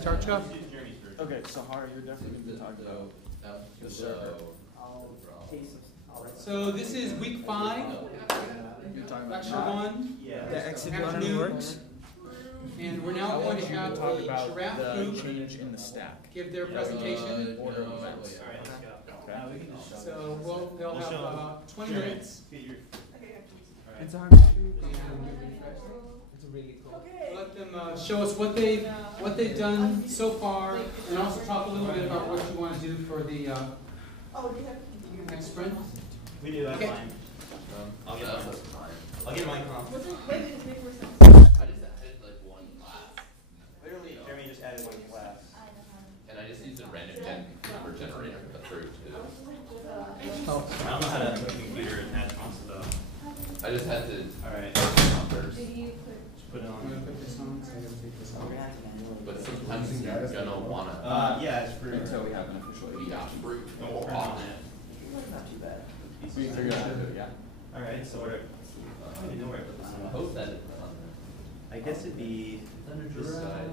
start you up. Okay, Sahara, you're definitely going to be talking about the server. So this is week 5, You're talking about lecture 1. the exit button Afternoon. works. And we're now I going want to you have to talk a about giraffe the group change in the stack. give their presentation. Order of events. Okay. So they'll have 20 minutes. It's a Let them show us what they've done so far, and also talk a little bit about what you want to do for the next sprint. We do, that's Okay. fine. I'll get mine comp. I just added like one class, Literally, Jeremy just added one class. and I just used a random number generator for the fruit too. Oh. I don't know how to make a computer attachments though. I just had to Alright. numbers, Just put it I'm on. going to put this on, so I gotta take this off. but sometimes you're gonna wanna Yeah, it's for Until we have an official be AD. fruit Don't or turn off. on it. We figured out how to do it, yeah. Alright, so where, I don't even know where I put this I on. hope that it's on I guess it'd be there. It's under this side.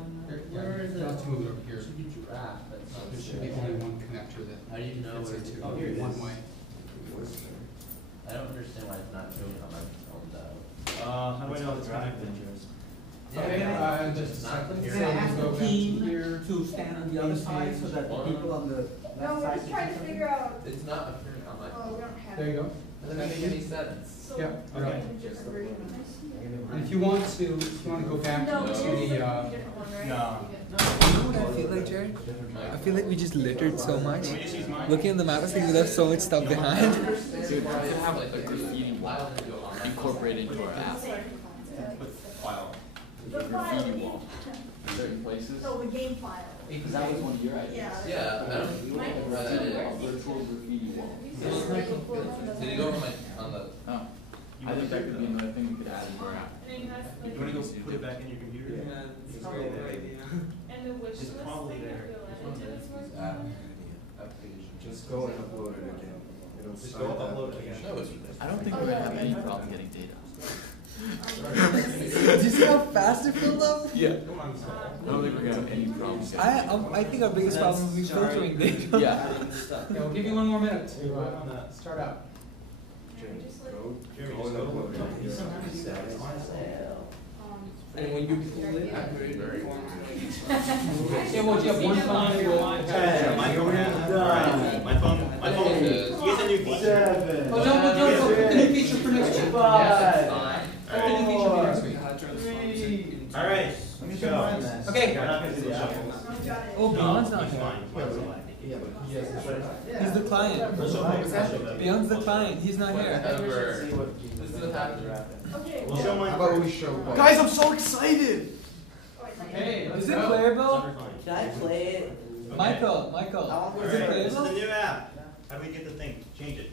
Where is it? Let's move it over here. Giraffe, that's not There should be only one connector that How do you know fits where it it to. is? Oh, here it One is. way. I don't understand why it's not showing on my phone though. How do I know it's connected? Okay, just a second. Here. So Can I ask we'll go the back team here. to stand on the other side so that the people on the left No, we're side just can trying see to something? figure out. It's not appearing on my Oh, we phone. don't have. There you go. It doesn't make any sense. So Yeah, we okay. have a different version of this. And if you want to go back No, to it's the, a different one, right? No. You know what I feel like, Jared? I feel like we just littered so much. Looking at the map, I think we left so much stuff behind. Dude, we could have like a graffiti wall incorporated into our app. With file. The Graffiti file. wall. In certain places. No, the game file. Because that was one of your ideas. Yeah. Yeah, I don't know where that is. A virtual graffiti wall. Did it go on my, on the, Oh. I think that could be another thing we could add into our app. You wanna go put it back in your computer? It's probably a good idea. And the wish It's list probably that there. you added to this one? Just go and upload it again. It'll Just start go the upload it application. again. no, it's. I don't think we're gonna have any problem getting data. Do you see how fast it filled up? Yeah. I don't think we're gonna have any problems. I think our biggest problem will be filtering data. Yeah. yeah, we'll give you one more minute to start out. Jeremy, Go just and go. upload it. And when you pull it, Yeah, well, you have one phone. Yeah, my phone. Alright, my phone is. You guys a new feature? Oh, no, put the new feature for next week. Yes, fine. Put the new feature for next week. Alright, let's go. Okay. We're not gonna do the apples. oh, Beyond's not He's here. fine. He's the client. Beyond's the client. He's not here. Whatever. This is what happened. Okay. We'll show mine. How about we show Guys, I'm so excited! Okay, let's Is it go. playable? Can I play it? Michael, I is want it Alright, this is the playable? new app. How do we get the thing? Change it.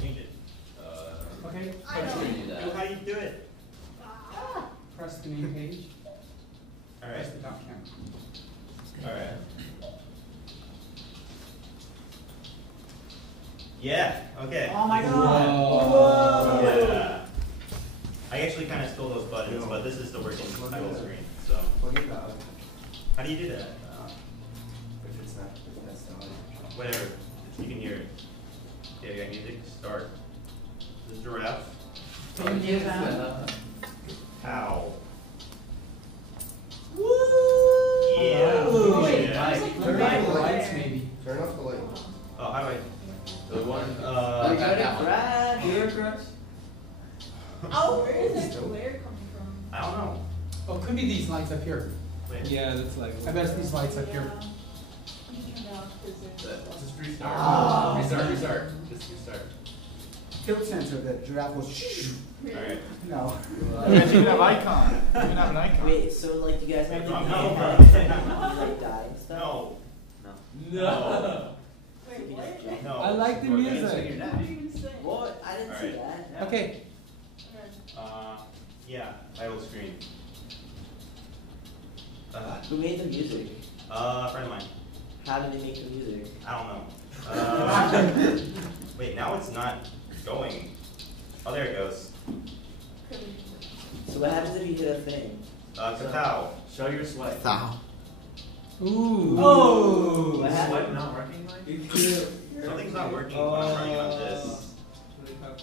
Change it. Okay, I know. How do you do that? How do you do it? press the main page. Alright. Press the top camera. Alright. Yeah, okay. Oh my god! Yeah. I actually kind of stole those buttons, but this is the working title screen, so. How do you do that? If it's not, if that's not. Whatever, you can hear it. Okay, we got music, start. This is giraffe. Cow. Yeah. Oh, wait, Yeah. turn off the lights maybe. Turn off the light. Oh, how do I? The one, Oh, where is that glare coming from? I don't know. Oh, it could be these lights up here. Wait. Yeah, that's like. I bet it's these lights up here. You turned it off 'cause there's- just restart. Ah. Restart. Just restart. Tilt sensor, the giraffe was Alright. no. You can have icon. You can have an icon. Wait, so like you guys have the No. game like die and stuff? No. No. Wait, what? No. I like the What music. did you even say? What? I didn't see Alright. that. Okay, Yeah, title screen. Who made the music? A friend of mine. How did they make the music? I don't know. Wait, now it's not going. Oh, there it goes. So what happens if you hit a thing? Cacao. Show your swipe. Ooh. Oh! What happened? Swipe not working, Mike? You cute. Something's not working when I'm running on this.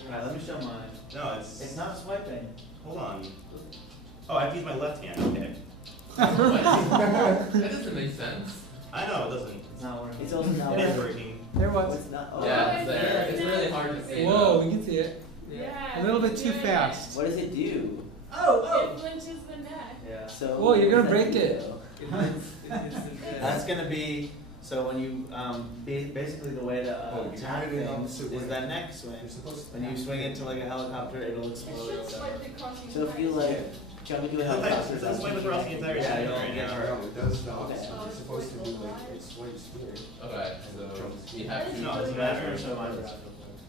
Alright, let me show mine. No, it's. It's not swiping. Hold on. Oh, I have to use my left hand. Okay. That doesn't make sense. I know it doesn't. It's not working. It's also not It is working. working. There was. It's not. Oh. Yeah, it's there. It's really hard to see. Whoa, we can see it. Yeah. A little bit too fast. What does it do? It flinches the neck. Yeah. So. Whoa, you're gonna what does break that it. do, That's gonna be, so when you, basically the way to Oh, you tap had it on things the is that neck swing. You're supposed to. When you swing into like a helicopter, it'll It explode. should or swipe whatever. across your So if you face. like, can we do a It's helicopter? the swipe across the entire Yeah, screen you'll right get now. hurt. No, it does the opposite. Oh, It's supposed to be like, it swings here. Okay, so you have to. No, it doesn't Yeah, matter. so mine.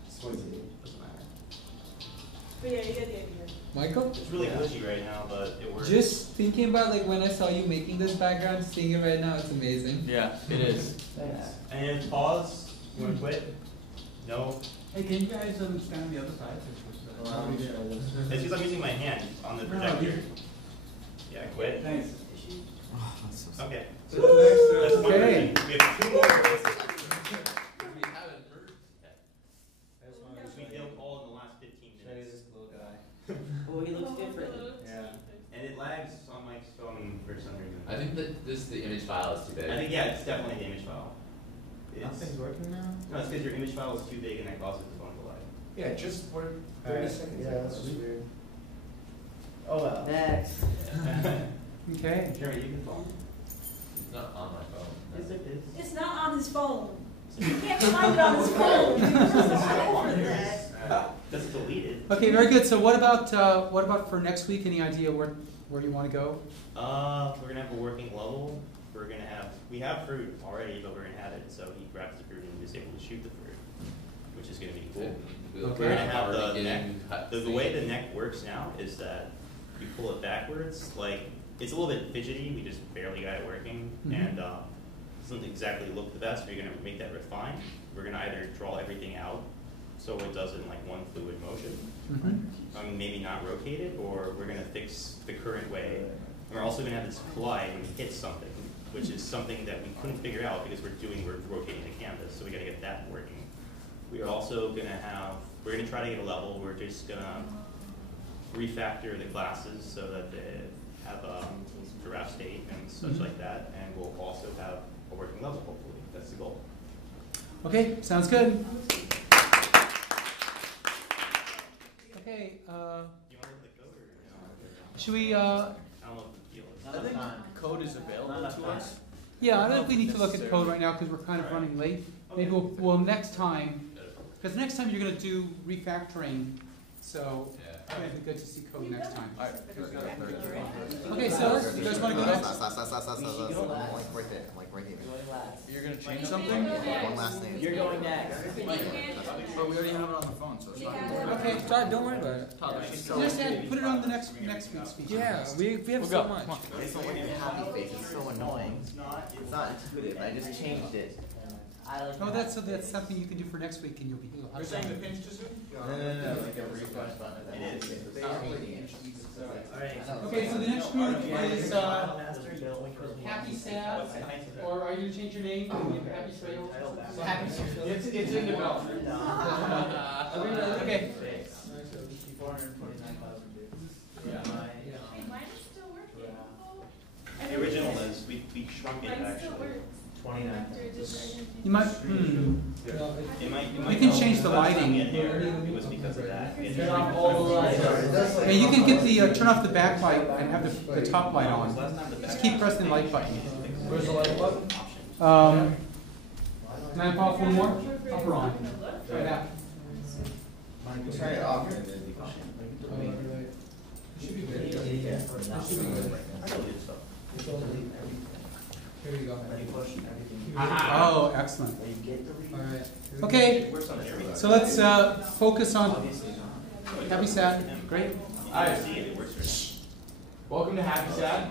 Swings here. Doesn't matter. But yeah, you get the idea. Michael? It's really glitchy right now, but it works. Just thinking about like when I saw you making this background, seeing it right now, it's amazing. Yeah, it is. Yeah. And pause. You want to quit? No. Hey, can you guys stand on the other side? It's because I'm using my hand on the projector. Yeah, quit. Thanks. Okay. So the That's one Okay. version. We have 2 more. We haven't merged yet. We did all in the last 15 minutes. this little guy. Oh, he looks different. Yeah. And it lags on Mike's phone for some reason. I think that the image file is too big. I think, yeah, it's definitely the image file. Nothing's working now? No, it's because your image file is too big and that causes the phone to lag. Yeah, just for 30 seconds. Yeah, that's weird. Oh well. Next. Okay. Jeremy, you can phone. It's not on my phone. Yes, it is. It's not on his phone. You can't find it on his phone. Just delete it. Okay, very good. So what about for next week? Any idea where you want to go? We're gonna have a working level. We have fruit already, but we're gonna have it so he grabs the fruit and is able to shoot the fruit, which is gonna be cool. Okay. We're gonna have the Already neck. getting cut The way the neck works now is that you pull it backwards. Like it's a little bit fidgety. We just barely got it working, Mhm. and it doesn't exactly look the best. We're gonna make that refined. We're gonna either draw everything out so it does it in like one fluid motion. Mm-hmm. Maybe not rotate it, or we're gonna fix the current way. And we're also gonna have this collide when we hit something, which is something that we couldn't figure out because we're rotating the canvas, so we gotta get that working. We are also we're gonna try to get a level. We're just gonna refactor the classes so that they have a giraffe state and such like that, and we'll also have a working level, hopefully. That's the goal. Okay, sounds good. Okay, You wanna look at the code or no? should we? I don't know if the deal is. Not enough time. Code is available Not enough to time. us. Yeah, I don't know if we need to look at code right now because we're kind of running late. Maybe we'll next time, because next time you're going to do refactoring, so Yeah. it'd be good to see code next time. Alright. Okay, so you guys want to go next? Go last. Like right there, like right here. Going last. You're gonna change You're something? gonna go next. One last thing. You're going next. But we already have it on the phone, so it's not important. Okay, Todd, don't worry about it. Todd, just put it on the next week's speech. Yeah, we have We'll so go. much. Come on. It's not like a happy face, it's so annoying. It's not intuitive, I just changed it. I like Oh, that. that's something you can do for next week, and you'll have time. pinch to zoom? No, like a refresh button. It is. Alright. Okay, so the next group is Master, you don't Happy Sad, or are you going to change your name? Happy Trail? Happy It's in development. Okay. 429,000 Hey, mine is still working. The original is, we shrunk it Mine still actually. works. 29. After just You might, We can change the lighting. It was because of that. Turn off all the lights. yeah, you can get the, turn off the backlight and have the top light on. Last time the Just back- keep pressing the light button. Where's the light button? Can I pop one more? Up or on? Try that. Turn it off. Should be good. Should be good. Here we go. Oh, excellent. Alright. Okay, so let's focus on Happy Sad. Great. I see it, it works for now. Welcome to Happy Sad.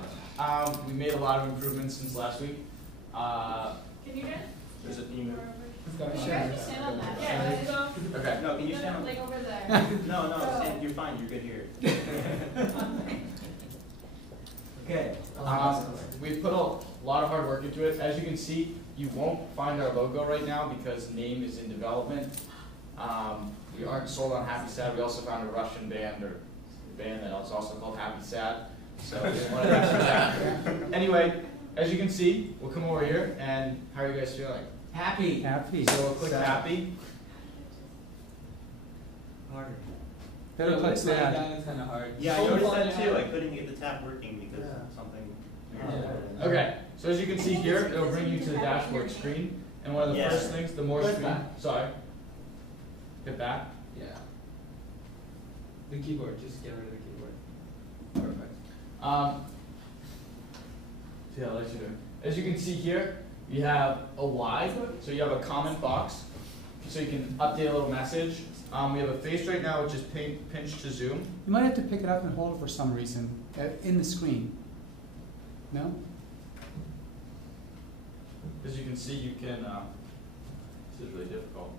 We made a lot of improvements since last week. Can you guys? There's a theme. Who's got a You share? guys just stand on that. Yeah, let's go. Okay. No, can you stand on? Like over there. No, stand, you're fine, you're good here. Okay. We've put a lot of hard work into it. As you can see, you won't find our logo right now because name is in development. We aren't sold on Happy Sad. We also found a Russian band or band that was also called Happy Sad. So we didn't want to mess with that. Anyway, as you can see, we'll come over here and how are you guys feeling? Happy. Happy. So we'll click Sad. happy. Harder. Better click sad. It's kind of hard. Yeah, I noticed that too. I couldn't get the tab working because of something. Okay, so as you can see here, it'll bring you to the dashboard screen. And one of the Yeah. first things, the more Click screen, back. sorry, hit back. Yeah. The keyboard, just get rid of the keyboard. Perfect. Yeah, I'll let you do it. As you can see here, you have a Y, so you have a comment box, so you can update a little message. We have a face right now, which is pinch to zoom. You might have to pick it up and hold it for some reason in the screen. No? As you can see, you can, this is really difficult.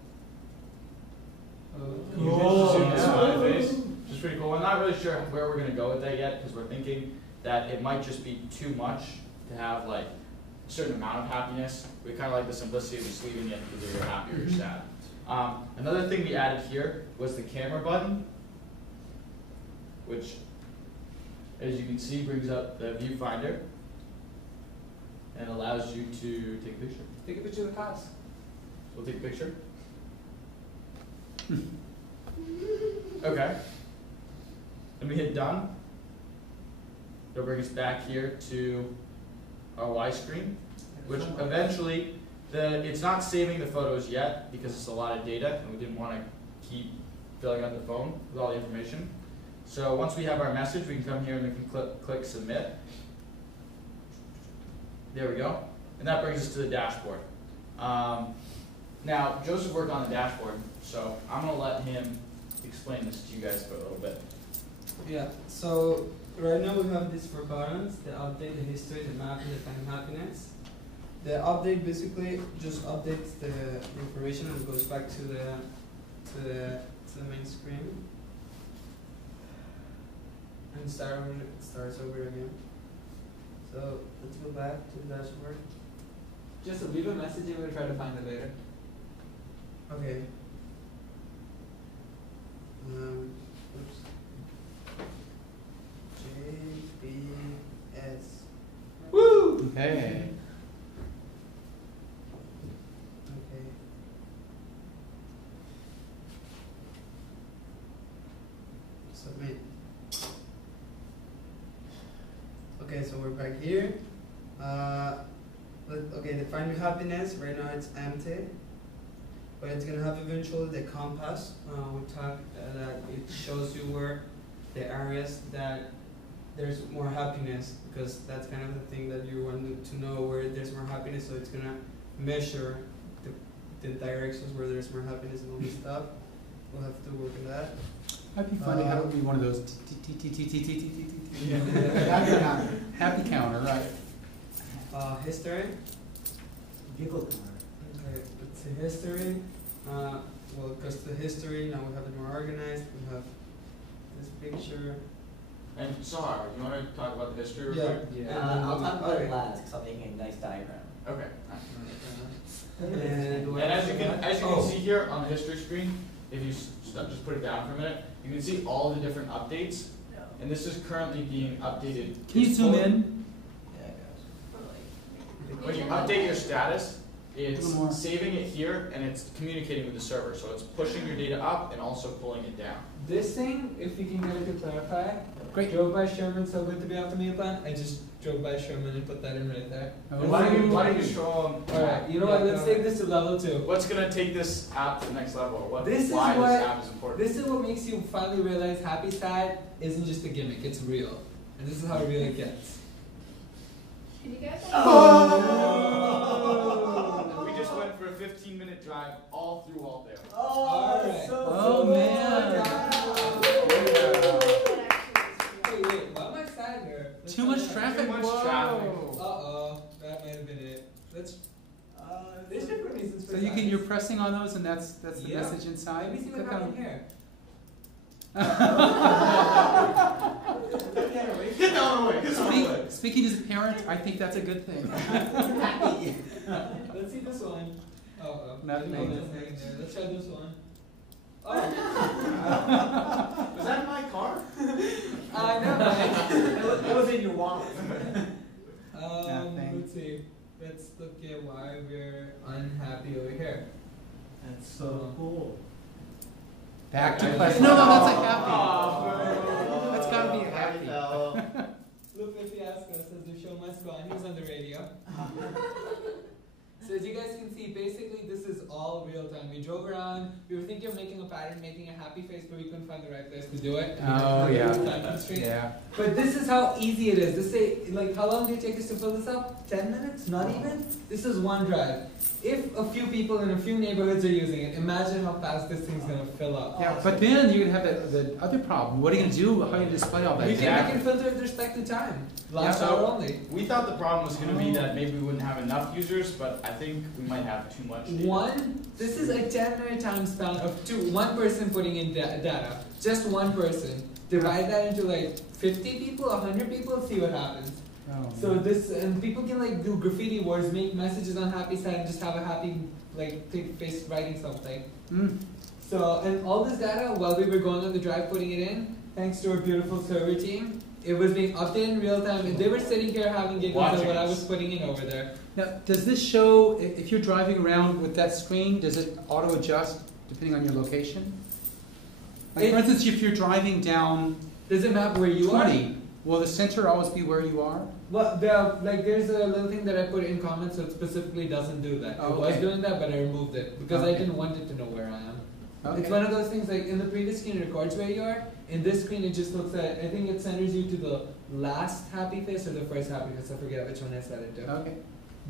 You pinch to zoom this smiley face, which is pretty cool. I'm not really sure where we're going to go with that yet, because we're thinking that it might just be too much to have like a certain amount of happiness. We kind of like the simplicity of just leaving it either you're happy or you're sad. Another thing we added here was the camera button, which, as you can see, brings up the viewfinder and allows you to take a picture. Take a picture of the cops. We'll take a picture. Okay. Then we hit done. It'll bring us back here to our Y screen, which eventually, it's not saving the photos yet because it's a lot of data and we didn't want to keep filling out the phone with all the information. So once we have our message, we can come here and we can click submit. There we go. And that brings us to the dashboard. Now, Joseph worked on the dashboard, so I'm going to let him explain this to you guys for a little bit. Yeah, so right now we have these 4 buttons: the update, the history, the map, and the find happiness. The update basically just updates the information and goes back to the main screen and starts over again. So let's go back to the dashboard. Just leave a message and we'll try to find it later. Okay. Oops. JBS. Woo! Hey. Okay. Submit. Okay, so we're back here. Okay, the find your happiness, right now it's empty. But it's gonna have eventually the compass. We talked that it shows you where the areas that there's more happiness, because that's kind of the thing that you want to know, where there's more happiness. So it's gonna measure the directions where there's more happiness and all this stuff. We'll have to work on that. That'd be funny. That would be one of those happy counter, right? History. Giggle counter. Okay, let's see history. Well, it goes to the history. Now we have it more organized. We have this picture. And Sahar, you want to talk about the history real Yeah. quick? Yeah. I'll talk about Okay. it last because I'm making a nice diagram. Okay. And And as you can see here on the history screen, if you just put it down for a minute, you can see all the different updates. And this is currently being updated. Can you zoom in? Yeah, guys. When you update your status, it's A little more. saving it here and it's communicating with the server. So it's pushing your data up and also pulling it down. this thing, if you can get it to clarify. Great. Drove by Sherman, so good to be off the main plan. I just drove by Sherman and put that in right there. Oh. Why don't you show them? Alright, you know what? Let's take this to level 2. What's going to take this app to the next level? Or what? This is why what- this app is important? This is what makes you finally realize Happy Sad isn't just a gimmick, it's real. And this is how real it gets. Can you guys? We just went for a 15-minute drive all through Waltdale. Alright. Oh man. Wait, why am I sad here? Let's Too find much out. traffic. Too much Whoa. traffic. Uh-oh, that might have been it. Let's. There's different reasons for So you're pressing on those, and that's the Yeah. message inside. Let me see what Click on- happened here. Get down the way. Get down the way. Speaking as a parent, I think that's a good thing. Let's see this one. Oh, Not me. Let's try this one. Was that my car? Never mind. It was in your wallet. Nothing. Let's see. Let's look at why we're unhappy over here. That's so cool. Back to question. No, that's a happy. That's gotta be a happy. Look at Fiasco says the show must go on. He was on the radio. So as you guys can see, basically this is all real time. We drove around, we were thinking of making a pattern, making a happy face, but we couldn't find the right place to do it. Oh, yeah. Time constraint. Yeah. But this is how easy it is. This say, like, how long did it take us to fill this up? 10 minutes? Not even? This is one drive. If a few people in a few neighborhoods are using it, imagine how fast this thing's gonna fill up. Yeah, but then you're gonna have the other problem. What are you gonna do? How are you gonna display all that? We can filter with respect to time. Last Yeah, hour so only. we thought the problem was going to be that maybe we wouldn't have enough users, but I think we might have too much data. This is a 10-minute time span of one person putting in data. Just one person. Divide that into like 50 people, 100 people, see what happens. Oh, So this, and people can like do graffiti wars, make messages on happy side and just have a happy, like, face writing something. Mm. So, and all this data, while we were going on the drive putting it in, thanks to our beautiful server team, it was being updated in real time, and they were sitting here having giggles at what I was putting in over there. Now, does this show, if you're driving around with that screen, does it auto-adjust depending on your location? Like, for instance, if you're driving down Does it map where you 20, will the center always be where you are? Well, there's a little thing that I put in comments, so it specifically doesn't do that. Oh, It was okay. doing that, but I removed it because I Okay. didn't want it to know where I am. Okay. It's one of those things like in the previous screen it records where you are. In this screen it just looks at, I think it centers you to the last happy face or the first happy face. I forget which one I set it to. Okay.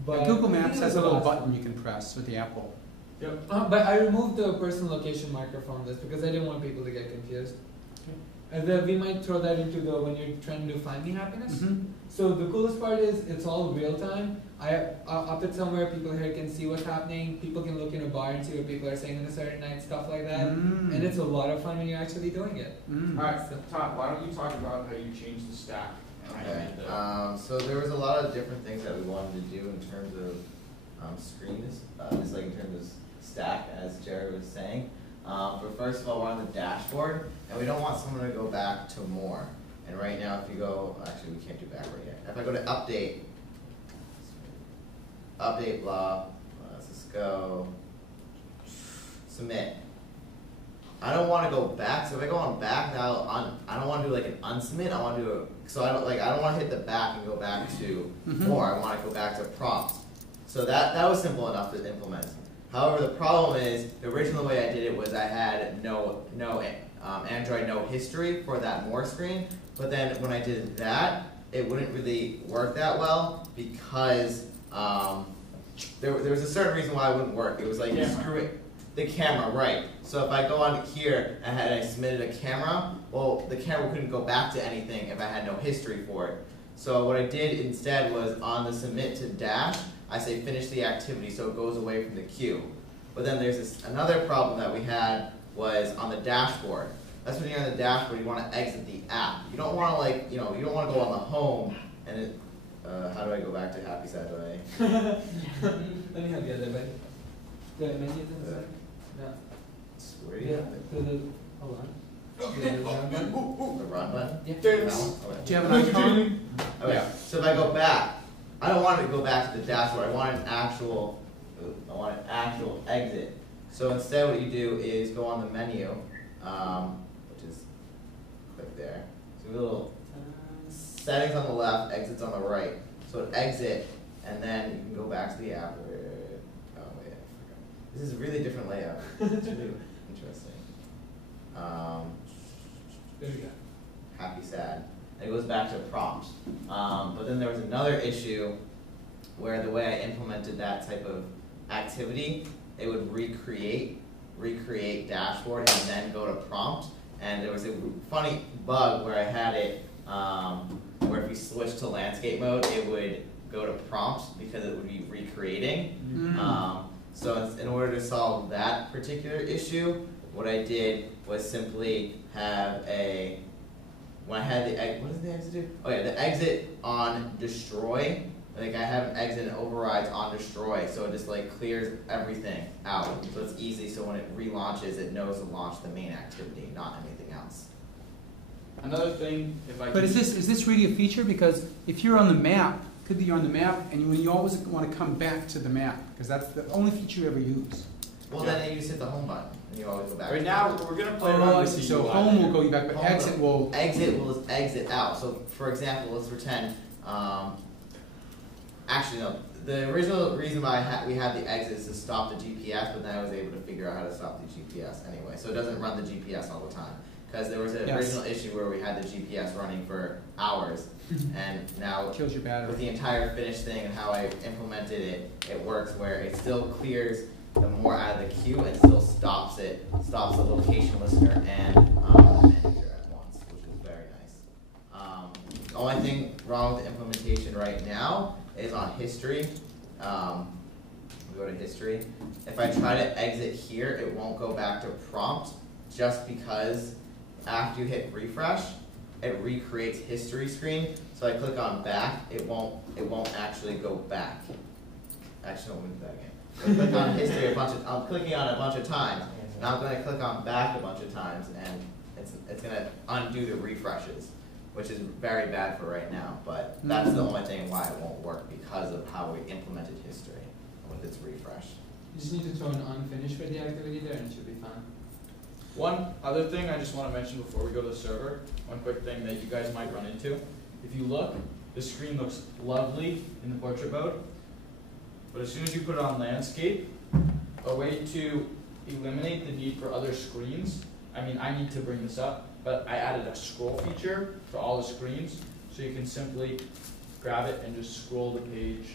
But Google I think Maps it has was a the little last button one. you can press with the Apple. Yep. But I removed the person location marker from this because I didn't want people to get confused. And then we might throw that into the when you're trying to do Find Me Happiness. Mm-hmm. So the coolest part is it's all real time. I up it somewhere, people here can see what's happening. People can look in a bar and see what people are saying on a certain night, stuff like that. And it's a lot of fun when you're actually doing it. Alright, Todd, why don't you talk about how you changed the stack? And how you Okay. made the- So there was a lot of different things that we wanted to do in terms of screens, just like in terms of stack, as Jared was saying. But first of all, we're on the dashboard, and we don't want someone to go back to more. And right now, if you go, actually, we can't do backward yet. If I go to update, blah, let's just go submit. I don't want to go back, so if I go on back now, I don't want to do like an unsubmit. I want to do a, so I don't want to hit the back and go back to more. I want to go back to prompt. So that was simple enough to implement. However, the problem is the original way I did it was I had no Android no history for that more screen. But then when I did that, it wouldn't really work that well because there was a certain reason why it wouldn't work. It was like screwing the camera, right? So if I go on here and I submitted a camera, well, the camera couldn't go back to anything if I had no history for it. So what I did instead was on the submit to dash, I say finish the activity so it goes away from the queue. But then there's another problem that we had was on the dashboard. That's when you're on the dashboard, you want to exit the app. You don't want to you don't want to go on the home and it, how do I go back to happy side? Do I? Let me have the other bit. The menu is inside? No. Where do you have it? Hold on. The run button? Yeah. That one? Do Okay. you have an icon? Okay, so if I go back, I don't want it to go back to the dashboard. I want an actual exit. So instead what you do is go on the menu, which is click there. So a little settings on the left, exits on the right. So it exit, and then you can go back to the app. Oh wait, I forgot. This is a really different layout. It's really interesting. There we go. Happy, sad. And it goes back to prompts. But then there was another issue where the way I implemented that type of activity, it would recreate dashboard and then go to prompt. And there was a funny bug where I had it where if you switch to landscape mode, it would go to prompt because it would be recreating. So in order to solve that particular issue, what I did was simply have a, when I had the what does the exit do? Oh yeah, the exit on destroy. Like I have an exit and overrides on destroy, so it just like clears everything out. So it's easy, so when it relaunches, it knows to launch the main activity, not anything else. Another thing, if I But can, is this really a feature? Because if you're on the map, could be you're on the map, and when you always want to come back to the map, because that's the only feature you ever use. Well, then you just hit the home button, and you always go back. right to now the we're gonna play around with the So UI. home will go you back, but Home exit will. Exit will just exit out. So, for example, let's pretend. Actually, no. The original reason why we had the exit is to stop the GPS, but then I was able to figure out how to stop the GPS anyway. So it doesn't run the GPS all the time. Because there was an original issue where we had the GPS running for hours, and now Kills your battery. with the entire finished thing and how I implemented it, it works where it still clears the more out of the queue and still stops the location listener and manager at once, which is very nice. The only thing wrong with the implementation right now is on history. We go to history. If I try to exit here, it won't go back to prompt just because after you hit refresh, it recreates history screen. So I click on back, it won't actually go back. Actually, no, let me do that again. I click on history I'm clicking on a bunch of times. Now I'm going to click on back a bunch of times, and it's going to undo the refreshes, which is very bad for right now. But that's the only thing why it won't work, because of how we implemented history with its refresh. You just need to throw an unfinished for the activity there and it should be fine. One other thing I just want to mention before we go to the server, one quick thing that you guys might run into. If you look, the screen looks lovely in the portrait mode, but as soon as you put it on landscape, a way to eliminate the need for other screens, I mean, I need to bring this up, but I added a scroll feature to all the screens, so you can simply grab it and just scroll the page.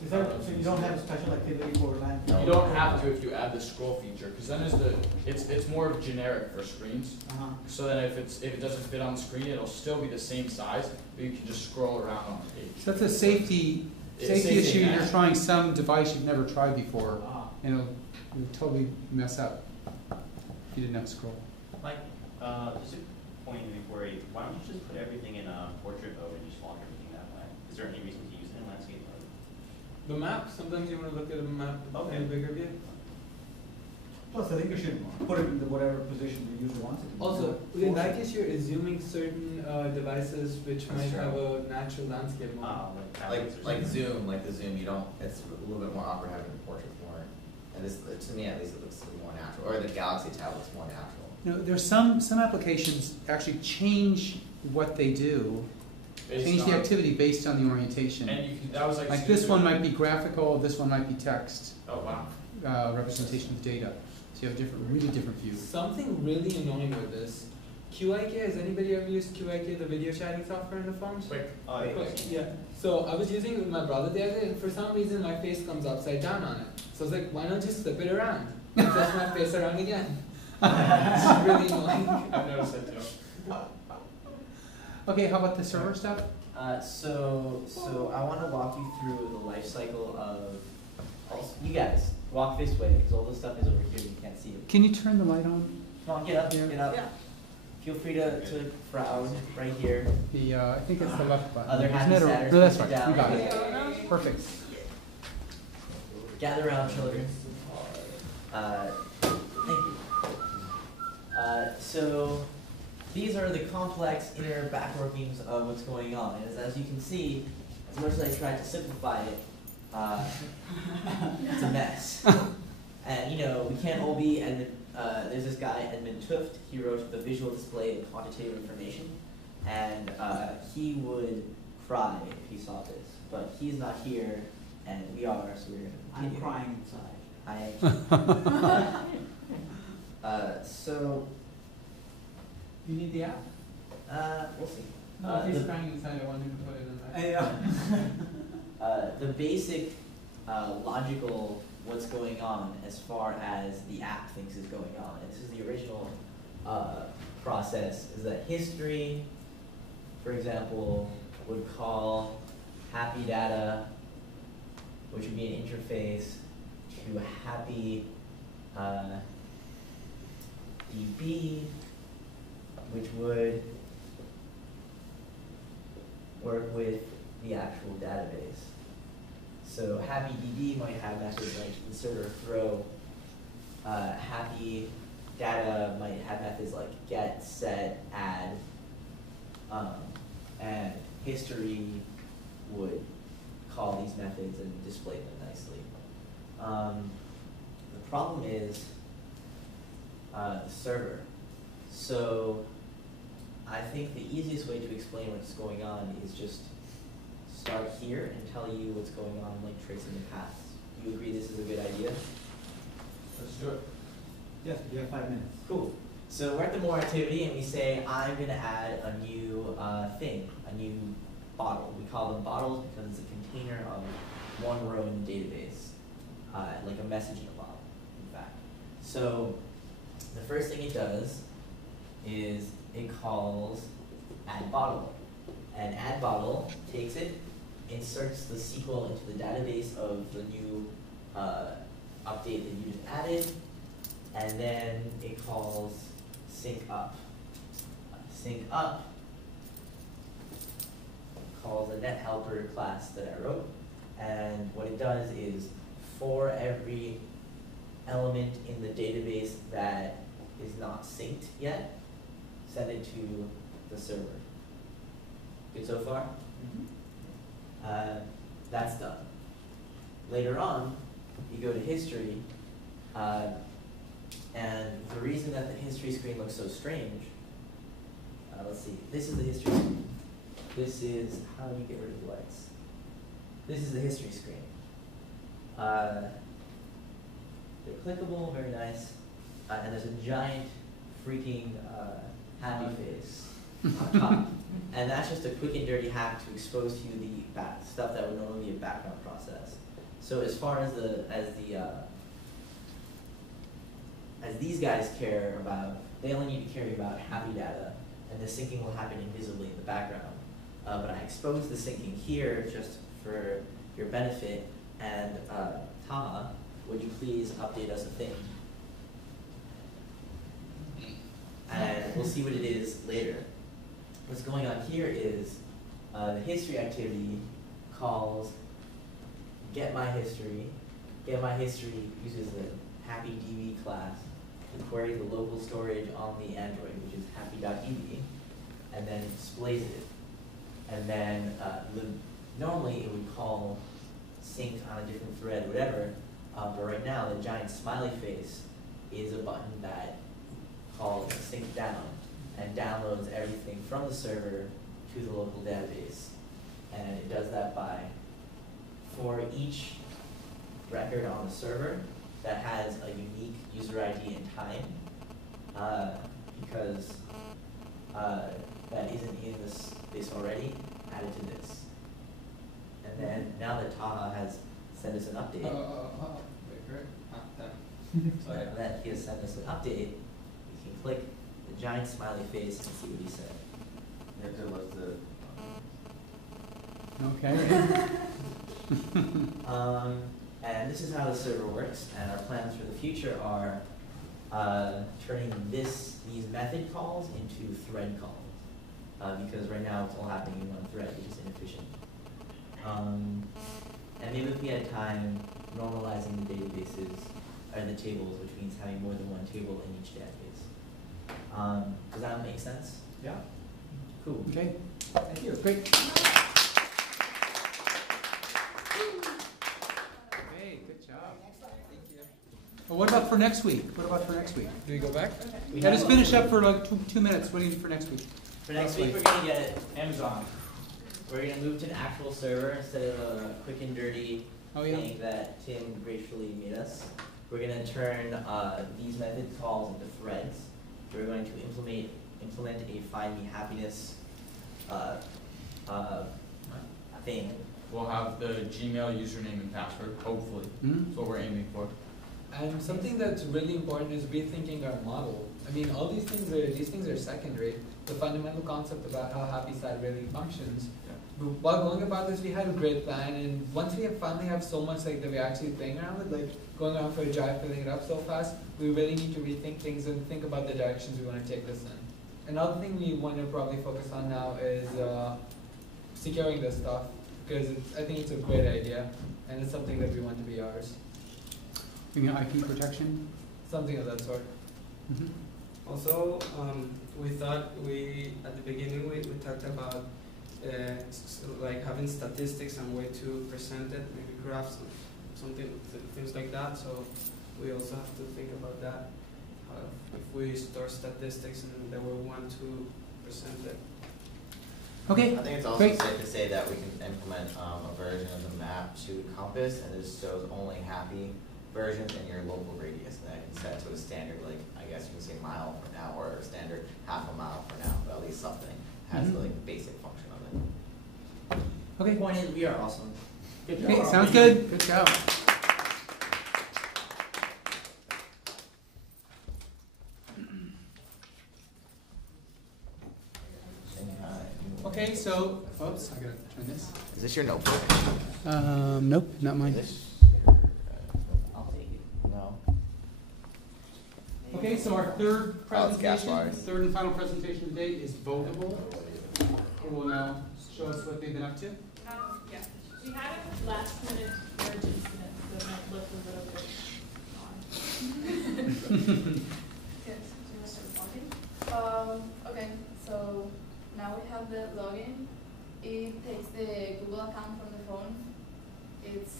Is that, so you don't have a special activity for land? You don't have to if you add the scroll feature, because then it's more generic for screens. So then if it doesn't fit on the screen, it'll still be the same size, but you can just scroll around on the page. So that's a safety issue. You're trying some device you've never tried before, and it'll totally mess up if you didn't have a scroll. Mike, just a point before you, why don't you just put everything in a portrait mode and just launch everything that way? Is there any reason to use it in landscape mode? The map, sometimes you want to look at a map in a bigger view. Plus, I think you should put it in whatever position the user wants it to be. Also, in that case, you're assuming certain devices which That's might true. have a natural landscape mode. Like Zoom, you don't. It's a little bit more awkward having the portrait more. And this, to me at least, it looks more natural. Or the Galaxy Tab looks more natural. You know, there's some applications actually change what they do, change the activity based on the orientation. And you can, that was like this one might be graphical, this one might be text. Oh wow. Representation of data. So you have really different views. Something really annoying with this. QIK, has anybody ever used QIK, the video chatting software in the phone? Quick. Yeah. So I was using it with my brother the other day, and for some reason my face comes upside down on it. So I was like, why not just flip it around? And flip my face around again. It's really annoying. I've noticed that too. Okay, how about the server stuff? So I want to walk you through the life cycle of, you guys, walk this way, because all this stuff is over here, you can't see it. Can you turn the light on? Come on, get up, get up. Yeah. Feel free to browse right here. The I think it's the left button. Other Isn't happy it? Saturdays, No, that's sit right. down. You got it. Perfect. Gather around, children. Thank you. So these are the complex inner back workings of what's going on. And as you can see, as much as I tried to simplify it, it's a mess. And you know, we can't all be Edmund. There's this guy, Edmund Tuft. He wrote The Visual Display of Quantitative Information, and he would cry if he saw this. But he's not here, and we are, so we're going to continue. I'm crying inside. So You need the app? we'll see. No, if he's crying inside, I want him to put it in there. The basic logical what's going on as far as the app thinks is going on. And this is the original process, is that history, for example, would call happy data, which would be an interface to happy DB, which would work with the actual database. So happy DB might have methods like insert or throw. Happy data might have methods like get, set, add, and history would call these methods and display them nicely. The problem is the server. So I think the easiest way to explain what's going on is just start here and tell you what's going on, like tracing the paths. Do you agree this is a good idea? Let's do it. Yes, you have 5 minutes. Cool. So we're at the more activity and we say, I'm going to add a new thing, a new bottle. We call them bottles because it's a container of one row in the database, like a messaging bottle, in fact. So the first thing it does is it calls add bottle. And add bottle takes it, inserts the SQL into the database of the new update that you just added, and then it calls sync up. Sync up calls a net helper class that I wrote, and what it does is for every element in the database that is not synced yet, send it to the server. Good so far? That's done. Later on, you go to history, and the reason that the history screen looks so strange, let's see, this is the history screen. This is, how do you get rid of the lights? This is the history screen. They're clickable, very nice, and there's a giant freaking happy face on top. And that's just a quick and dirty hack to expose to you the stuff that would normally be a background process. So as far as as these guys care about, they only need to care about happy data, and the syncing will happen invisibly in the background. But I exposed the syncing here just for your benefit, and Taha, would you please update us a thing? And we'll see what it is later. What's going on here is the history activity calls get my history. Get my history uses the happydb class to query the local storage on the Android, which is happy.db, and then it displays it. And then normally it would call synced on a different thread, whatever, but right now the giant smiley face is a button that calls sync down and downloads everything from the server to the local database. And it does that by, for each record on the server that has a unique user ID and time, because that isn't in this already, added to this. And then now that Taha has sent us an update, so that he has sent us an update, we can click the giant smiley face and see what he said. Okay. And this is how the server works, and our plans for the future are turning these method calls into thread calls, because right now it's all happening in one thread, which is inefficient. And maybe if we had time, normalizing the databases, or the tables, which means having more than one table in each database. Does that make sense? Yeah. Cool. Okay. Thank you. Great. Okay, good job. Thank you. Well, what about for next week? What about for next week? Do we go back? Yeah, just finish up for like two minutes. What do you need for next week? For next week, we're going to get Amazon. We're going to move to an actual server instead of a quick and dirty thing that Tim gracefully made us. We're going to turn these method calls into threads. We're going to implement a find me happiness thing. We'll have the Gmail username and password, hopefully. That's what we're aiming for. And something that's really important is rethinking our model. I mean, all these things are secondary. The fundamental concept about how happy side really functions while going about this, we had a great plan, and once we finally have so much like that we're actually playing around with, like going around for a drive, filling it up so fast, we really need to rethink things and think about the directions we want to take this in. Another thing we want to probably focus on now is securing this stuff, because I think it's a great idea, and it's something that we want to be ours. You mean IP protection? Something of that sort. Mm-hmm. Also, we thought at the beginning we talked about like having statistics and way to present it, maybe graphs, things like that. So we also have to think about that. If we store statistics and then we want to present it. Okay. I think it's also Great. safe to say that we can implement a version of the map to Compass, and this shows only happy versions in your local radius, and that can set to a standard, like I guess you can say mile for now, or a standard half a mile for now, but at least something has the like basic function of it. Okay. Point is, we are awesome. Good job. Okay, sounds good. Good job. Okay, so, oops, I gotta turn this. Is this your notebook? Nope, not mine. I'll take it. No. Okay, so our third Oh, it's gas presentation, bars. third and final presentation today is votable. Who will now show us what they've been up to? Yeah, we had a last minute merge incident that might look a little bit odd. Yes, do you want to start talking? Okay, so now we have the login. It takes the Google account from the phone. It's,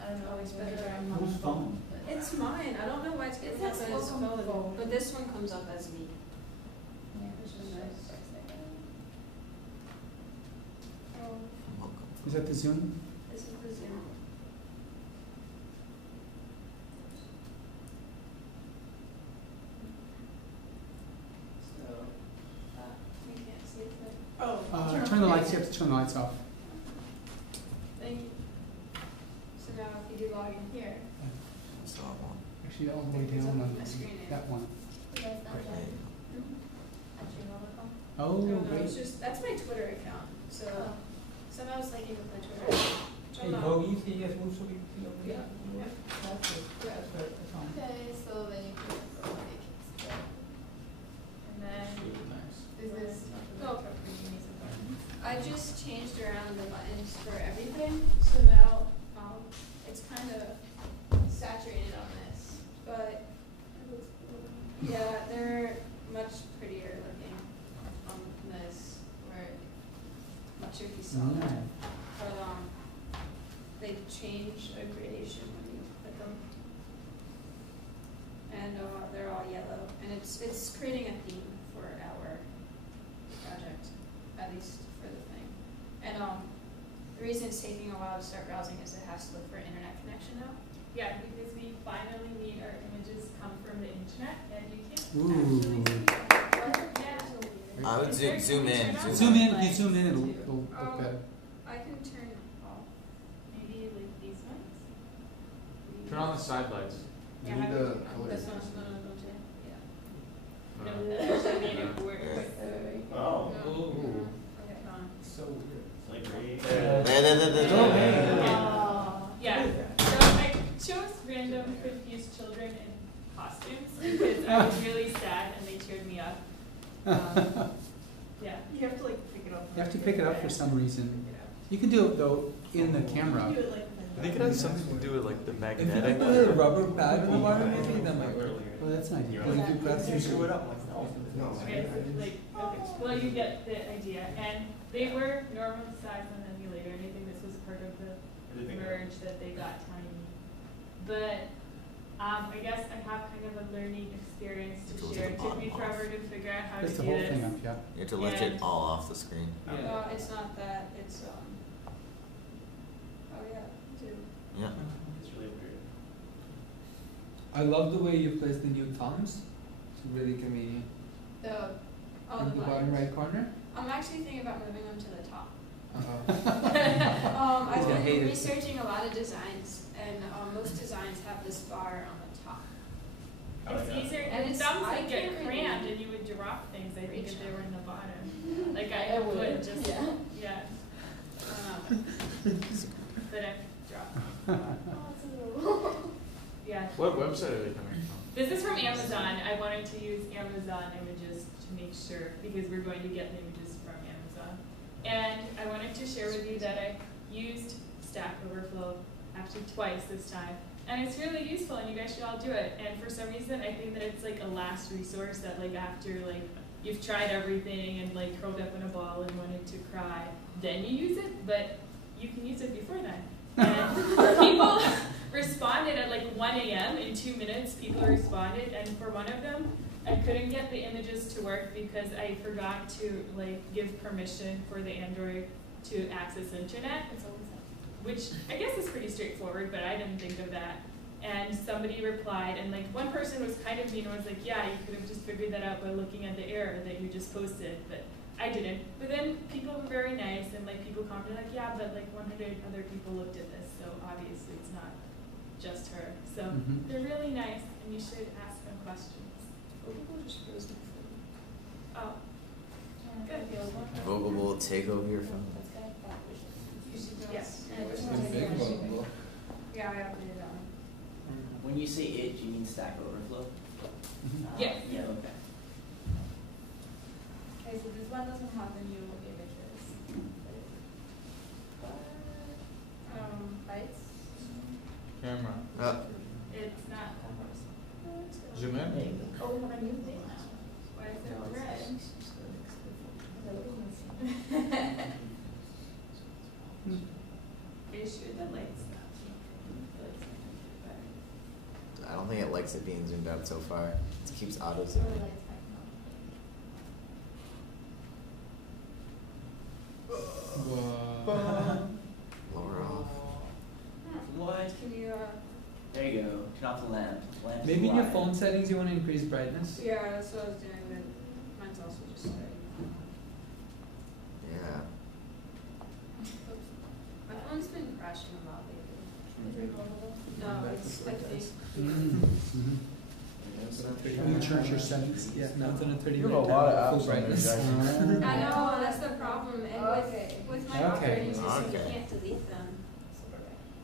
I don't know, it's better. Whose phone? It's mine. I don't know why it's It getting says up as welcome phone. phone, but this one comes up as me. Yeah, which is nice. Is that the Zoom? This is the Zoom. So, we can't see it, but. Turn the lights, you have to turn the lights off. Thank you. So now if you do log in here. Actually, all the way down on that one. You guys not that? At gmail.com. Oh, No, great. it's just, that's my Twitter account, so somehow it's linking with my Twitter. Hey, Bogey, can you guys move so we can see over Yeah. here? That's good. That's good. That's fine. Okay, so then you click on the kids. And then is this, oh, I just changed around the buttons for everything, so now it's kind of saturated on this, but yeah, they're much prettier looking on this, where I'm not sure if you saw that, but they change a gradation when you click them, and they're all yellow, and it's creating a theme for our project, at least for the thing, and the reason it's taking a while to start browsing is it has to look for an internet connection now. Yeah, because we finally need our images come from the internet, and you can't Ooh. actually see. I would zoom in. Zoom in, you zoom in, it'll look better. I can turn it off. Maybe like these ones? Turn on the side lights. Yeah, Need I the would- color. This one's not going to, yeah. No, that actually made it worse. Oh. Ooh. Okay. So weird. Like great. Yeah, so I chose random confused children in costumes because I was really sad and they cheered me up. Yeah. You have to like pick it up. You have to pick it up for some reason. You can do it though in the camera. Do it like I think it has something to do with like the If you magnetic. put a rubber pad in the water, maybe that might work. Oh, that's an idea. Like if you press You it. screw it up like no. Okay, so like, okay, well, you get the idea. And they were normal size on the emulator. I think this was part of the merge that they got tiny. But I guess I have kind of a learning experience to share. It took me forever to figure out how to That's do the whole this. thing up, yeah. You have to lift it all off the screen. Yeah. it's not that, it's oh yeah, too. Yeah. It's really weird. I love the way you place the new thumbs. It's really convenient. The In the bottom right corner. I'm actually thinking about moving them to the top. Uh-oh. I've He's gonna hate been it. researching a lot of designs, and most designs have this bar on the top. It's easier, And and it's- thumbs I would get can't really crammed and you would drop things, I think, if they were in the bottom. Like I I would, would just, yeah. yeah. But I dropped. Yeah. What website are they coming from? This is from Amazon. I wanted to use Amazon images to make sure, because we're going to get the images from Amazon. And I wanted to share with you that I used Stack Overflow actually twice this time. And it's really useful, and you guys should all do it. And for some reason, I think that it's like a last resource that like after like you've tried everything and like curled up in a ball and wanted to cry, then you use it, but you can use it before then. And people responded at like 1 a.m. in 2 minutes. People responded, and for one of them, I couldn't get the images to work because I forgot to like give permission for the Android to access internet, which I guess is pretty straightforward, but I didn't think of that. And somebody replied, and like one person was kind of mean and was like, yeah, you could have just figured that out by looking at the error that you just posted, but I didn't. But then people were very nice, and like people commented like, yeah, but like 100 other people looked at this, so obviously it's not just her. So they're really nice, and you should ask them questions. Oh, good. Vogel will take over your phone. Yes. Yeah, I updated that one. When you say it, do you mean Stack Overflow? Yes. Yeah, okay. Okay, so this one doesn't have the new images. Lights? Camera. It's not. Zoom in. Oh, we have a new thing now. Why is it red? Are you sure the lights? I don't think it likes it being zoomed out so far. It keeps auto zooming. Lower off. What? Can you, There you go. Turn off the lamp. Lamp's Maybe in your alive. phone settings you want to increase brightness. yeah, that's what I was doing, but mine's also just starting. Yeah. My phone's been crashing a lot lately. No, it's like this. You change your settings. Yeah, now it's on a 30 You have minute a lot of timer, apps full on there, brightness. Jack. I know, that's the problem, and with my operating system, you Okay. can't delete them.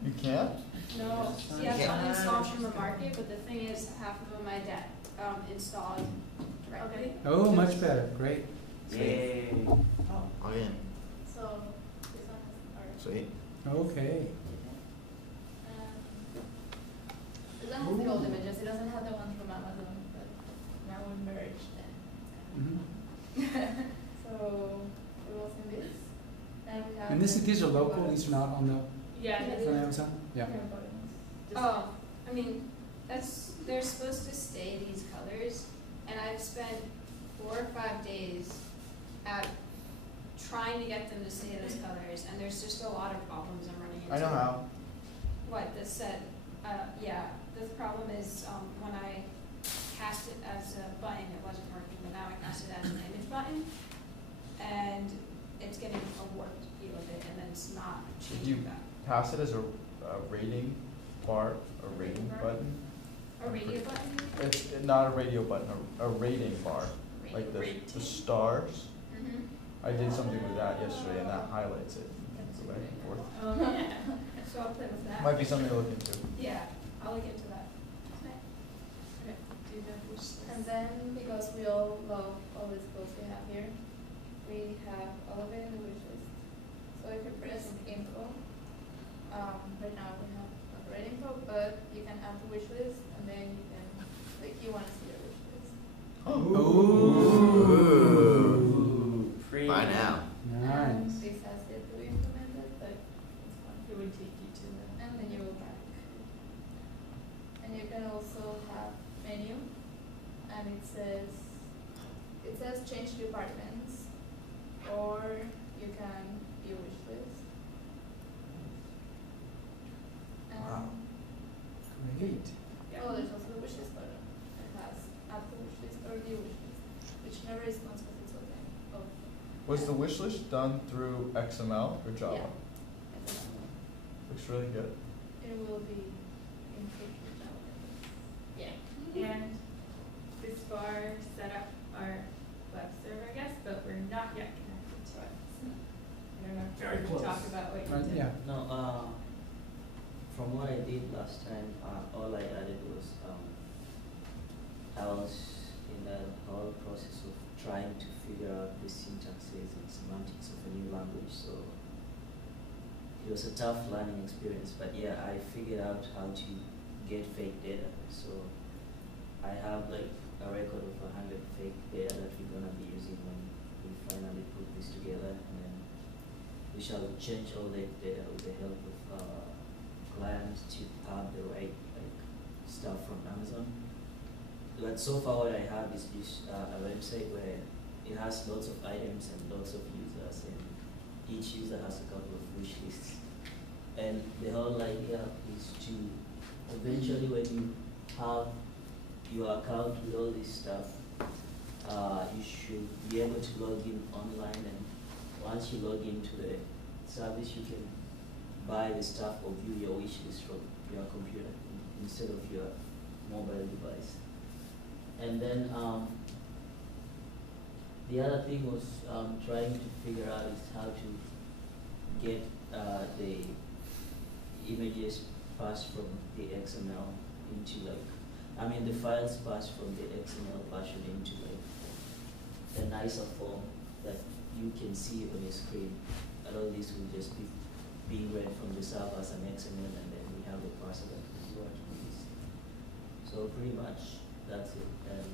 You can't? No, see, I've uninstalled from the market, but the thing is, half of them I installed directly. Oh, much better, great. Yay. Log in. So, this one has, or, Sweet. Okay. it doesn't have the old images, it doesn't have the ones from Amazon, but now we merged them. So, we will send this, and we have. And these are local, these are not on the, Yeah. from Amazon? Yeah. Oh, I mean, they're supposed to stay these colors, and I've spent 4 or 5 days at trying to get them to stay those colors, and there's just a lot of problems I'm running into. I know how. What, this set, yeah, the problem is, when I cast it as a button, it wasn't working, but now I cast it as an image button, and it's getting a warped feel of it, and then it's not Did you changing that. pass it as a rating bar, a rating button? A radio button? It's not a radio button, a rating bar, like the Rating. stars. Mm-hmm. I did something with that yesterday, and that highlights it. You can go back and forth. Yeah, so I'll play with that. Might be something to look into. Yeah, I'll look into that. Okay. Do the wish list. And then, because we all love all these clothes we have here, we have all of it in the wish list. So if you press info, right now we have not the right info, but you can add the wish list, and then you can, like, you want to see your wish list. Ooh. Pretty. By now. And Nice. this has yet to be implemented, but it's fun. It would take you to the. And then you go back. And you can also have menu, and it says change departments, or you can view wish list. Wow. Great. Oh, there's also the wish list button. It has add the wish list or view wish list, which never responds because it's open. Oh. Was the wish list done through XML or Java? Yeah. It's open. Looks really good. It will be in future Java. Yeah. And this bar set up our web server, I guess, but we're not yet connected to it. So I don't know if Very we can close. talk about last time, all I added was I was in the whole process of trying to figure out the syntaxes and semantics of a new language. So it was a tough learning experience, but yeah, I figured out how to get fake data. So I have like a record of 100 fake data that we're gonna be using when we finally put this together, and then we shall change all that data with the help of clients to have the right like stuff from Amazon. But so far what I have is this a website where it has lots of items and lots of users, and each user has a couple of wish lists. And the whole idea is to eventually, when you have your account with all this stuff, you should be able to log in online, and once you log into the service, you can buy the stuff or view your wish list from your computer instead of your mobile device. And then the other thing was trying to figure out is how to get the images passed from the XML into the files passed from the XML version into like a nicer form that you can see on your screen. And all this will just be being read from the server as an XML, and then we have the parser that we want to use. So pretty much that's it. And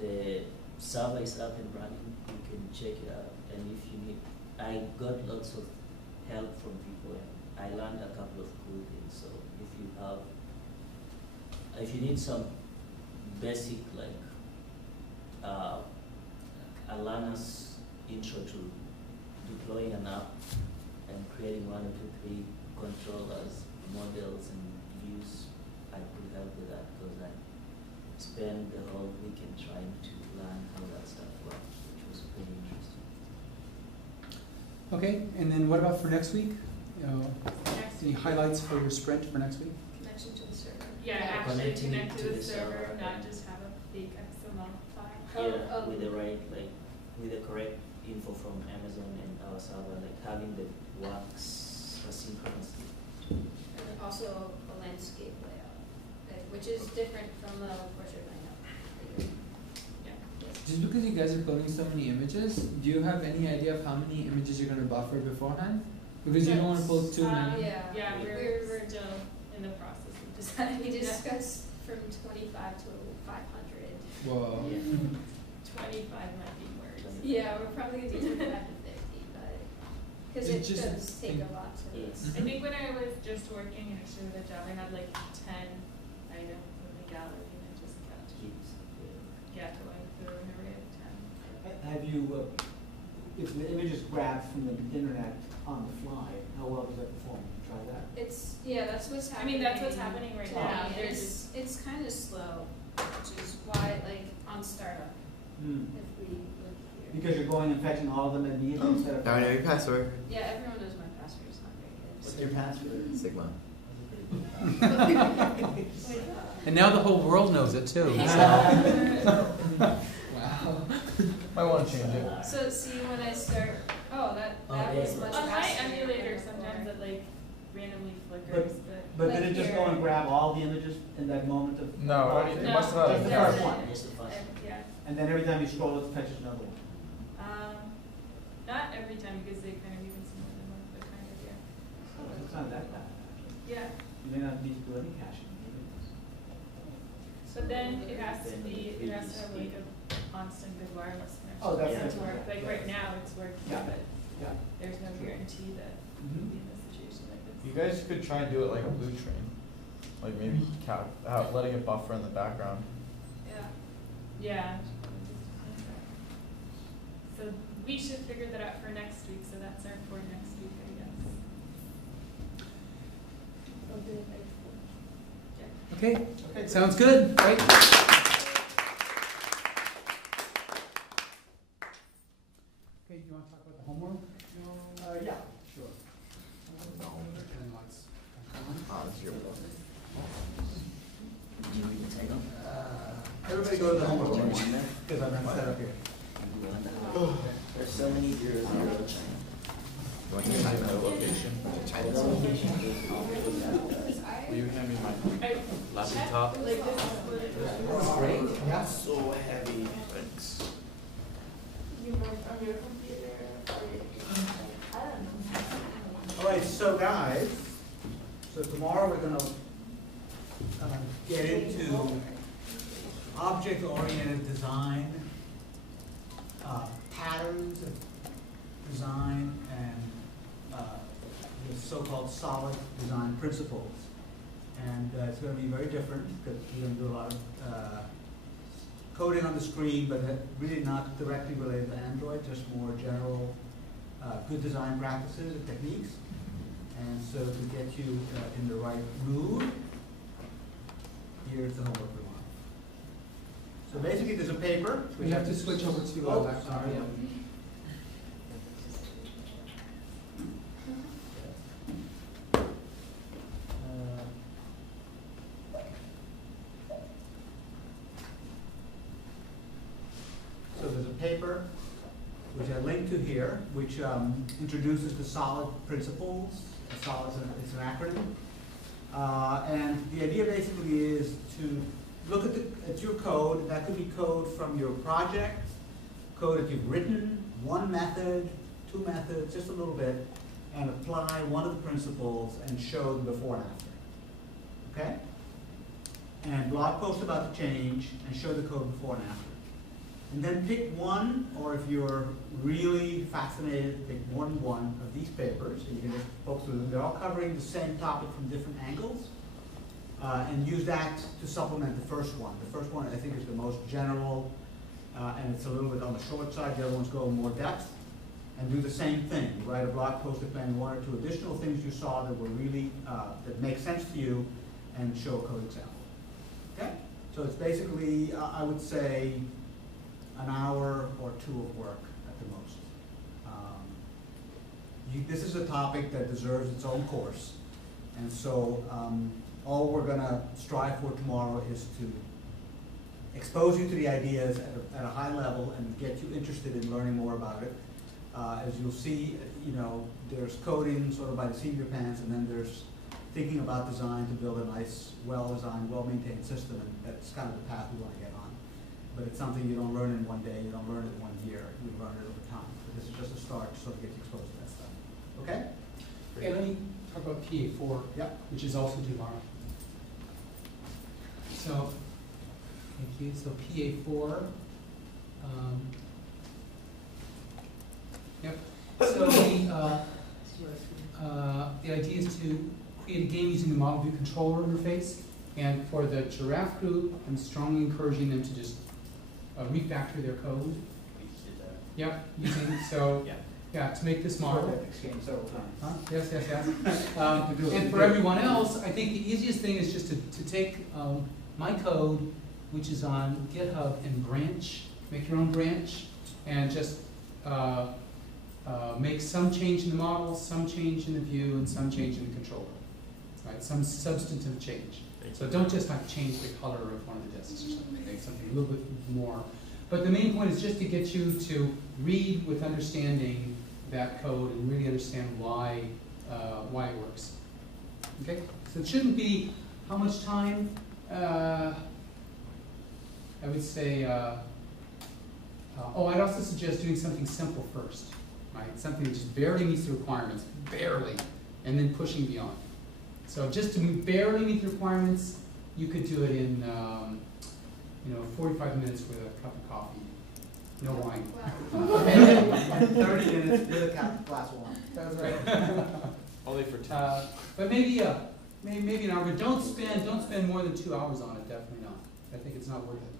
the server is up and running. You can check it out. And if you need, I got lots of help from people, and I learned a couple of cool things. So if you need some basic like a learner's intro to deploying an app and creating 1, 2, 3 controllers, models, and views, I could help with that because I spent the whole weekend trying to learn how that stuff works, which was pretty interesting. Okay, and then what about for next week? Any highlights for your sprint for next week? Connection to the server. Yeah, actually Connecting connect to the server, server, not just have a fake XML file. Yeah, with the right, like, with the correct info from Amazon and our server, like having the works asynchronously. And then also a landscape layout, which is different from the portrait layout. Yeah. Just because you guys are cloning so many images, do you have any idea of how many images you're going to buffer beforehand? Because you don't want to pull too many. Yeah, we're still in the process of deciding. We discussed from 25 to 500. Whoa. Yeah. 25 might be worse. Yeah, we're probably going to do 25 to 50, but because it Just does take a lot to Yes. I think when I was just working actually with the job, I had like 10 items in the gallery, and it just kept going through an array of 10. Have you, if the image is grabbed from the internet on the fly, how well does that perform? Try that. That's what's happening. I mean, that's what's happening right now. It's kind of slow, which is why, like, on startup, if we look here. Because you're going and fetching all of them immediately instead of. Now I know your password. Yeah, everyone knows my password. It's not very good. What's your password? Sigma. And now the whole world knows it too. Wow. Might want to change it. So see when I start, that was much On my faster emulator, before. sometimes it like randomly flickers, But did it just go and grab all the images in that moment of? No, it must have Just the first one. Just the first. Yeah. And then every time you scroll, it fetches another one. Not every time because they kind of even some of them, but kind of It's not that bad. yeah. You may not need to do any caching. But then it has to have like a constant good wireless connection. Oh, that's for it to it. work. Like right now it's working, Yeah. but Yeah. there's no guarantee that we'll be in a situation like this. You guys could try and do it like a Blue Train, like maybe letting it buffer in the background. Yeah. So we should figure that out for next week. So that's our for next week, I guess. Okay, sounds good, right? Okay, you want to talk about the homework? Yeah, sure. It's your book. Do you read the title? Everybody go to the homework one, because I'm not set up here. There's so many 0, 0 China. You want to get China location? China. The location is glossy top. Like this is what it is. That's great. Yeah. So heavy. Thanks. You work on your computer or I don't know. All right, so guys, so tomorrow we're gonna get into object-oriented design, patterns of design, and the so-called solid design principles. And it's going to be very different because we're going to do a lot of coding on the screen, but really not directly related to Android, just more general good design practices and techniques. And so to get you in the right mood, here's the homework we want. So basically there's a paper. We have to switch over to laptop. Sorry. So there's a paper which I linked to here, which introduces the solid principles. Solid is an acronym. And the idea basically is to look at your code. That could be code from your project, code that you've written, one method, two methods, just a little bit, and apply one of the principles and show the before and after. Okay? And blog post about the change and show the code before and after. And then pick one, or if you're really fascinated, pick one of these papers, and you can just focus on them. They're all covering the same topic from different angles, and use that to supplement the first one. The first one, I think, is the most general, and it's a little bit on the short side. The other ones go in more depth. And do the same thing. You write a blog post explaining one or two additional things you saw that were really, that make sense to you, and show a code example. Okay? So it's basically, I would say, an hour or two of work at the most. This is a topic that deserves its own course. And so all we're going to strive for tomorrow is to expose you to the ideas at a high level and get you interested in learning more about it. As you'll see, you know, there's coding sort of by the seat of your pants, and then there's thinking about design to build a nice, well-designed, well-maintained system, and that's kind of the path we want to get on. But it's something you don't learn in one day, you don't learn it in 1 year, you learn it over time. But this is just a start to sort of get you exposed to that stuff. Okay? Okay, let me talk about PA4, which is also due tomorrow. So, thank you. So PA4. Yep. So the idea is to create a game using the model view controller interface. And for the giraffe group, I'm strongly encouraging them to just refactor their code. Yep. Using to make this model. Exchange several times. Huh? Yes, yes, yes. And for everyone else, I think the easiest thing is just to take my code, which is on GitHub, and branch, make your own branch, and just make some change in the model, some change in the view, and some change in the controller. Right? Some substantive change. So don't just like change the color of one of the disks or something, make something a little bit more. But the main point is just to get you to read with understanding that code and really understand why it works. Okay? So it shouldn't be how much time? I would say, I'd also suggest doing something simple first, right? Something that just barely meets the requirements, barely, and then pushing beyond. So just to barely meet the requirements, you could do it in 45 minutes with a cup of coffee, no wine. And 30 minutes with a glass of wine. That's right. Only for 10. But maybe an hour. But don't spend more than 2 hours on it. Definitely not. I think it's not worth it.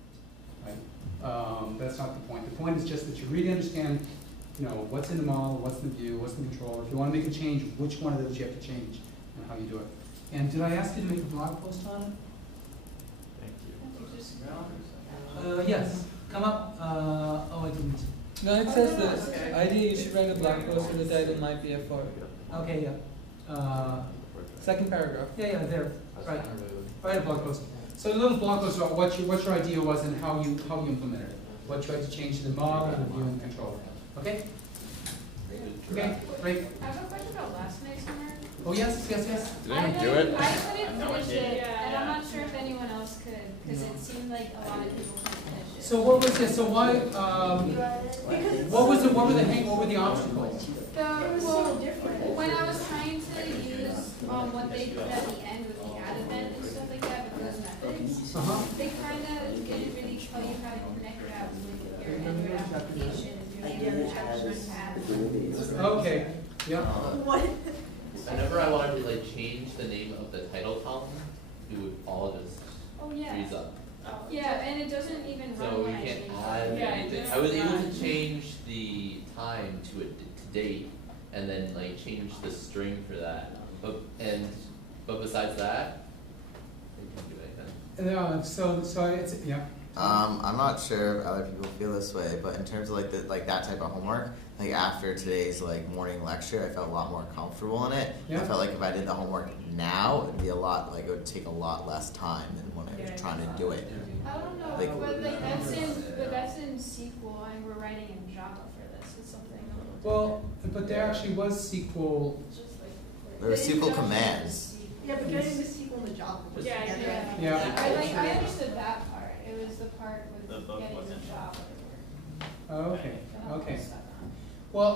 Right? That's not the point. The point is just that you really understand, what's in the model, what's in the view, what's in the controller. If you want to make a change, which one of those you have to change, and how you do it. And did I ask you to make a blog post on it? Thank you. Yes. Come up. I didn't. No, it says this. Ideally, you should write a blog post with the title might be a for. Okay, yeah. Second paragraph. Yeah, there. Right. Write a blog post. So a little blog post about what your idea was and how you implemented it. What you had to change to the model, the view, and the controller. Okay? Okay, great. I have a question about last night's homework. Oh, yes. Did anyone do it? I couldn't finish it, and I'm not sure if anyone seemed like a lot of people finished it. So what was it? So why? What were the obstacles? When I was trying to use what they put at the end with the add event and stuff like that with those methods, they kind of didn't really tell you how to connect that with your Android application and your actual tab. Okay. Yeah. Whenever I wanted to like change the name of the title column, it would all just freeze up. Yeah, and it doesn't even run So when you I can't change add it. anything. I was able to change the time to date, and then like change the string for that. But besides that, I can't do anything. Yeah. So it's yeah. I'm not sure if other people feel this way, but in terms of like that type of homework, like after today's like morning lecture, I felt a lot more comfortable in it. Yeah. I felt like if I did the homework now, it'd be a lot like it would take a lot less time than when I was trying to do it. I don't know, Like- but that's in SQL and we're writing in Java for this. It's something a little Well, but there actually was SQL. There were SQL commands. Yeah, but getting the SQL and the Java was together. Yeah. I understood that part. It was the part with The book getting the wasn't. Java. Okay. that I was Okay. stuck on. Well,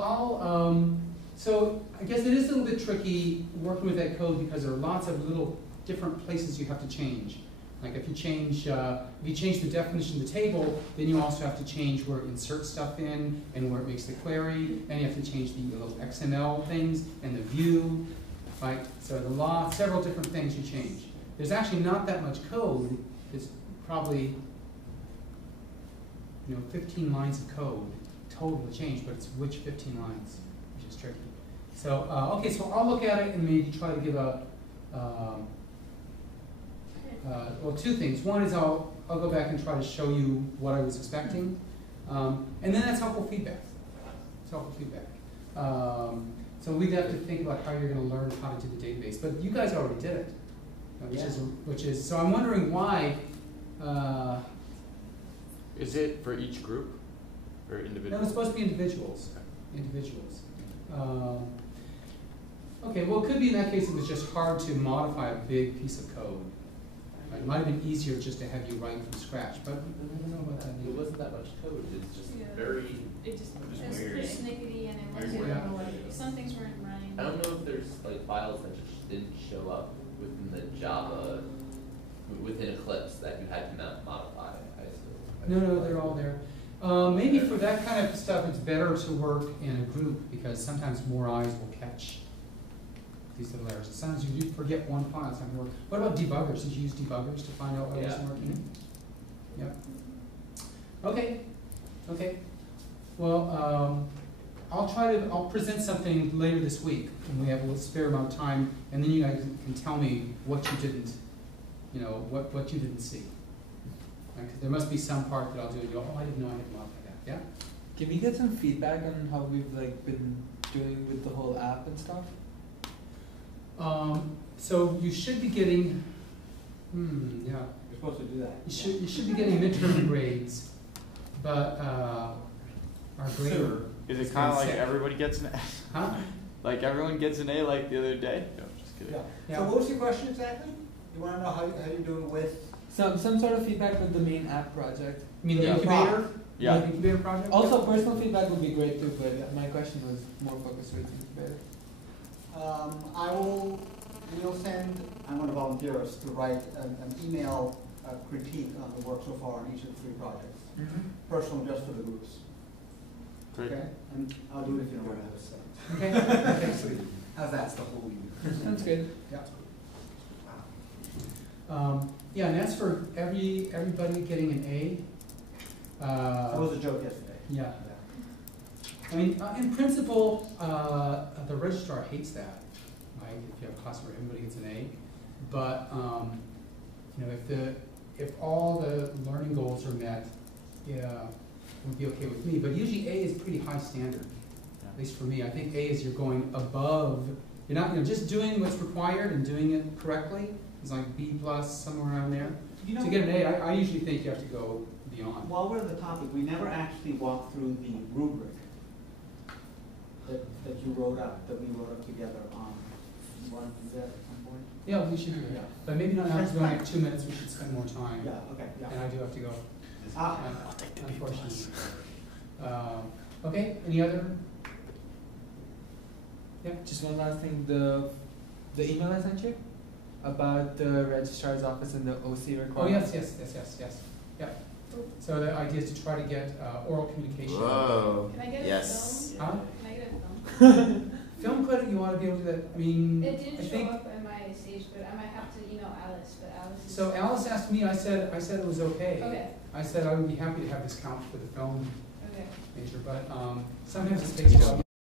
so I guess it is a little bit tricky working with that code because there are lots of little different places you have to change. Like if you change the definition of the table, then you also have to change where it inserts stuff in and where it makes the query, and you have to change the little XML things and the view, right? So several different things you change. There's actually not that much code. It's probably 15 lines of code total to change, but it's which 15 lines, which is tricky. So okay, so I'll look at it and maybe try to give well, two things. One is I'll go back and try to show you what I was expecting, and then that's helpful feedback. It's helpful feedback. So we'd have to think about how you're going to learn how to do the database, but you guys already did it, which is. So I'm wondering why. Is it for each group or individual? No, it's supposed to be individuals. Individuals. Okay, well, it could be in that case it was just hard to modify a big piece of code. It might have been easier just to have you write from scratch, but I don't know about that. It wasn't that much code. It's just very. It just was weird. persnickety and it Very wasn't weird. some things weren't running. I don't know if there's like files that just didn't show up within the Java, within Eclipse that you had to modify. I assume. No, they're all there. Maybe for that kind of stuff, it's better to work in a group because sometimes more eyes will catch these little errors. Sometimes you do forget one file, it's not going to work. What about debuggers? Did you use debuggers to find out what wasn't working? Yep. Okay. Well, I'll present something later this week when we have a little spare amount of time, and then you guys can tell me what you didn't, what you didn't see. Right? 'Cause there must be some part that I'll do and go, oh, I didn't know I had to modify that. Yeah? Can we get some feedback on how we've been doing with the whole app and stuff? So you should be getting, yeah. You're supposed to do that. You should be getting midterm grades, but our grader. Is it kind of like everybody gets an A? Huh? Like everyone gets an A like the other day? No, just kidding. Yeah. So what was your question exactly? You want to know how you're doing with? Some sort of feedback with the main app project. You mean the incubator? Yeah. The incubator project? Also, personal feedback would be great too, but my question was more focused with the incubator. I'm going to volunteer us to write an email critique on the work so far on each of the 3 projects. Personal just for the groups. Great. Okay? And I'll do it if you don't want to have Okay. Okay, sweet. How's that? That's the whole year. Sounds good. Yeah. Yeah, and as for everybody getting an A. That was a joke yesterday. Yeah. I mean, in principle, the registrar hates that, right? If you have a class where everybody gets an A, but if all the learning goals are met, yeah, it would be okay with me. But usually A is pretty high standard, at least for me. I think A is you're going above. You're not just doing what's required and doing it correctly. It's like B plus somewhere around there. To get an A, I usually think you have to go beyond. While we're on the topic, we never actually walked through the rubric that you wrote up, that we wrote up together on. Is that Yeah, we should do that. But maybe not now, because we only have 2 minutes, we should spend more time. Yeah, okay, yeah. And I do have to go. I'll take the unfortunately. Okay, any other? Yeah, just one last thing, the email I sent you about the registrar's office and the OC requirement. Oh, yes. Yeah. So the idea is to try to get oral communication. Whoa. Can I get Yes. a film? Huh? Can I get a film? Film credit, you ought to be able to do that. I mean, It didn't I show think. up in my stage, but I might have to email Alice, but Alice is. So Alice asked me, I said it was okay. Okay. I said I would be happy to have this count for the film Okay. major, but sometimes it takes a while.